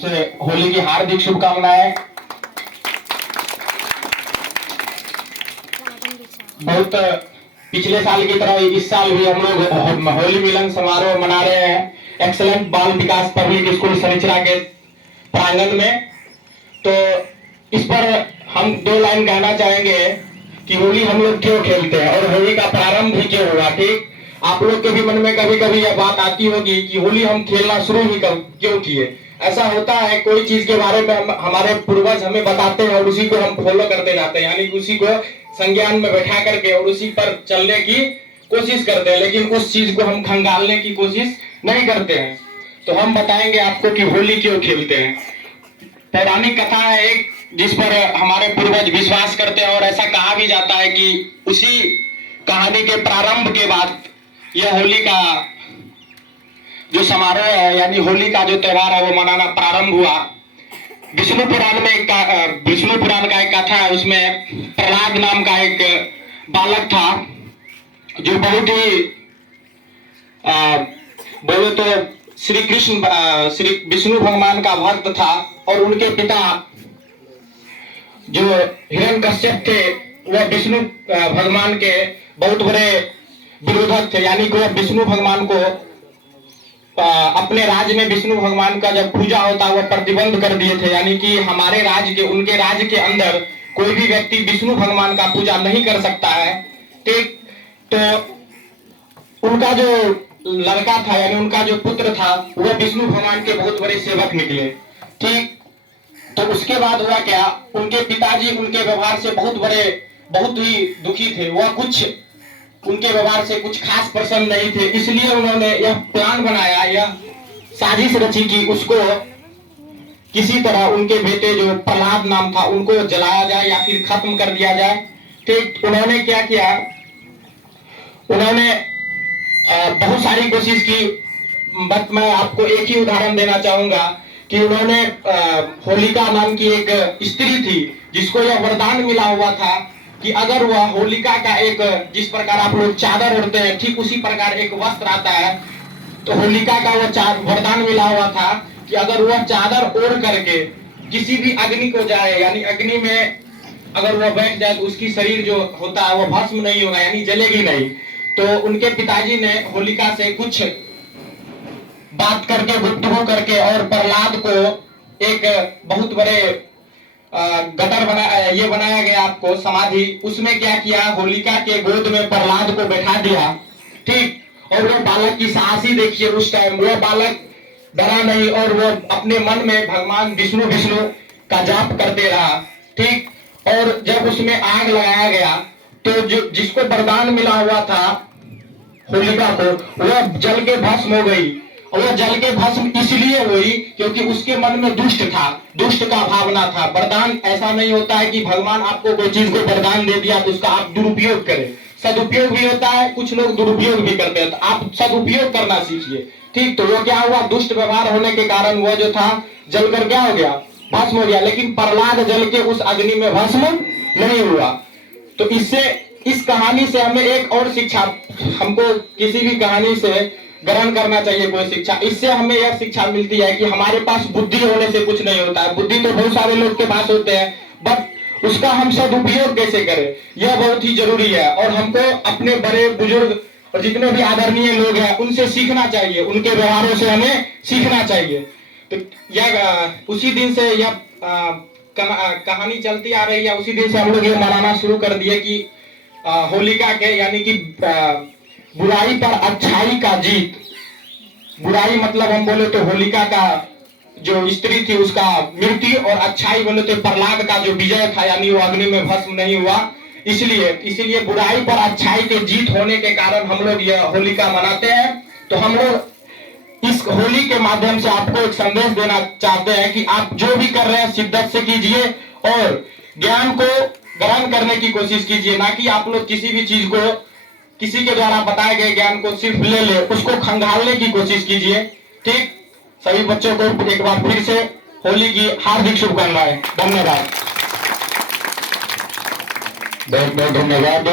से होली की हार्दिक शुभकामनाएं। बहुत पिछले साल की तरह इस साल भी हम लोग होली मिलन समारोह मना रहे हैं एक्सलेंट बाल विकास पब्लिक स्कूल सनिचरा के प्रांगण में। तो इस पर हम दो लाइन कहना चाहेंगे कि होली हम लोग क्यों खेलते हैं और होली का प्रारंभ भी क्यों हुआ। ठीक, आप लोग के भी मन में कभी कभी यह बात आती होगी कि होली हम खेलना शुरू ही क्यों किए। ऐसा होता है, कोई चीज के बारे में हमारे पूर्वज हमें बताते हैं और उसी को हम फॉलो करते जाते हैं, यानी उसी को संज्ञान में बैठा करके और उसी पर चलने की कोशिश करते हैं, लेकिन उस चीज को हम खंगालने की कोशिश नहीं करते हैं। तो हम बताएंगे आपको कि होली क्यों खेलते हैं। पौराणिक कथा है एक, जिस पर हमारे पूर्वज विश्वास करते हैं और ऐसा कहा भी जाता है कि उसी कहानी के प्रारंभ के बाद यह होली का जो समारोह है, यानी होली का जो त्योहार है, वो मनाना प्रारंभ हुआ। विष्णु पुराण का एक कथा है, उसमें प्रहलाद नाम का एक बालक था जो बहुत ही बोले तो श्री विष्णु भगवान का भक्त था। और उनके पिता जो हिरण्यकश्यप थे वह विष्णु भगवान के बहुत बड़े विरोधक थे, यानी कि वह विष्णु भगवान को अपने राज्य में विष्णु भगवान का जब पूजा होता वह प्रतिबंध कर दिए थे, यानी कि हमारे राज्य के उनके राज्य के अंदर कोई भी व्यक्ति विष्णु भगवान का पूजा नहीं कर सकता है। ठीक, तो उनका जो लड़का था यानी उनका जो पुत्र था वह विष्णु भगवान के बहुत बड़े सेवक निकले। ठीक, तो उसके बाद हुआ क्या, उनके पिताजी उनके व्यवहार से बहुत ही दुखी थे। वह कुछ उनके व्यवहार से कुछ खास प्रसन्न नहीं थे, इसलिए उन्होंने यह प्लान बनाया, यह साजिश रची कि उसको किसी तरह उनके बेटे जो प्रहलाद नाम था उनको जलाया जाए या फिर खत्म कर दिया जाए। ठीक, उन्होंने क्या किया, उन्होंने बहुत सारी कोशिश की, बट मैं आपको एक ही उदाहरण देना चाहूंगा कि उन्होंने होलिका नाम की एक स्त्री थी जिसको यह वरदान मिला हुआ था कि अगर वह होलिका का एक, जिस प्रकार आप लोग चादर ओढ़ते हैं ठीक उसी प्रकार एक वस्त्र आता है, तो होलिका का वह वरदान मिला हुआ था कि अगर वह चादर ओढ़ करके किसी भी अग्नि को जाए, यानी अग्नि में अगर वह बैठ जाए तो उसकी शरीर जो होता है वह भस्म नहीं होगा, यानी जलेगी नहीं। तो उनके पिताजी ने होलिका से कुछ बात करके गुफ्तगू करके और प्रहलाद को एक बहुत बड़े गटर बनाया गया आपको समाधि, उसमें क्या किया, होलिका के गोद में प्रहलाद को बैठा दिया। ठीक, और वो बालक की साहसी देखिए, उस टाइम वो बालक डरा नहीं और वो अपने मन में भगवान विष्णु का जाप करते रहा। ठीक, और जब उसमें आग लगाया गया तो जिसको वरदान मिला हुआ था होलिका को, वह जल के भस्म हो गई। और वह जल के भस्म इसलिए हुई क्योंकि उसके मन में दुष्ट का भावना था। वरदान ऐसा नहीं होता है कि भगवान आपको कोई चीज को वरदान दे दिया तो उसका आप दुरुपयोग करें, सदुपयोग भी होता है, कुछ लोग दुरुपयोग भी करते हैं, तो आप सदुपयोग करना सीखिए। ठीक, तो वो क्या हुआ, दुष्ट व्यवहार होने के कारण वह जो था जलकर क्या हो गया, भस्म हो गया, लेकिन प्रहलाद जल के उस अग्नि में भस्म नहीं हुआ। तो इस कहानी से हमें एक और शिक्षा, हमको किसी भी कहानी से ग्रहण करना चाहिए कोई शिक्षा। इससे हमें यह शिक्षा मिलती है कि हमारे पास बुद्धि होने से कुछ नहीं होता है। बुद्धि तो बहुत सारे लोग के पास होते हैं, बट उसका हम सदुपयोग कैसे करें यह बहुत ही जरूरी है। और हमको अपने बड़े बुजुर्ग और जितने भी आदरणीय लोग हैं उनसे सीखना चाहिए, उनके व्यवहारों से हमें सीखना चाहिए। तो यह उसी दिन से यह कहानी चलती आ रही है, उसी दिन से हम लोग ये मनाना शुरू कर दिए कि होलिका के, यानी कि बुराई पर अच्छाई का जीत। बुराई मतलब हम बोले तो होलिका का जो स्त्री थी उसका मृत्यु, और अच्छाई बोले तो प्रहलाद का जो विजय था, यानी वो अग्नि में भस्म नहीं हुआ। इसलिए बुराई पर अच्छाई के जीत होने के कारण हम लोग यह होलिका मनाते हैं। तो हम लोग इस होली के माध्यम से आपको एक संदेश देना चाहते हैं कि आप जो भी कर रहे हैं शिद्दत से कीजिए और ज्ञान को ग्रहण करने की कोशिश कीजिए, ना कि आप लोग किसी भी चीज को किसी के द्वारा बताए गए ज्ञान को सिर्फ ले उसको खंगालने की कोशिश कीजिए। ठीक, सभी बच्चों को एक बार फिर से होली की हार्दिक शुभकामनाएं। धन्यवाद। बहुत बहुत धन्यवाद।